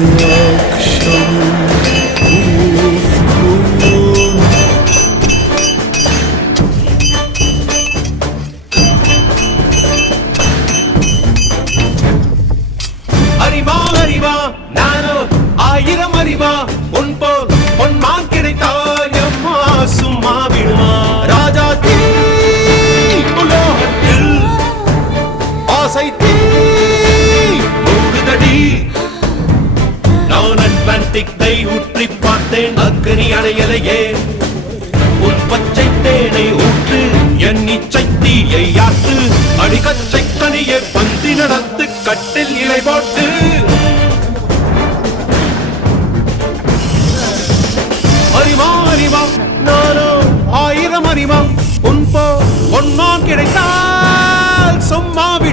akşamın ufkun. அறிவா அறிவா நானோ ஆயிரம் அறிவா உன் போல் பொன்மான் கிடைத்தாயம்மா சும்மா விடுமா ராஜா தீ உலோகத்தில் ஆசை தீ மூடுதடி நான் அட்லாண்டிக்கை ஊற்றி பார்த்தேன் அக்கனி அணையலையே உன் பச்சை தேனை ஊற்று என் இச்சை தீயை யாற்று அடிகச்சை கனியை பந்தி நடத்து கட்டில் இலை போட்டு அறிவா அறிவா நானோ ஆயிரம் அறிவா உன் போ பொன்மான் கிடைத்தால் சும்மா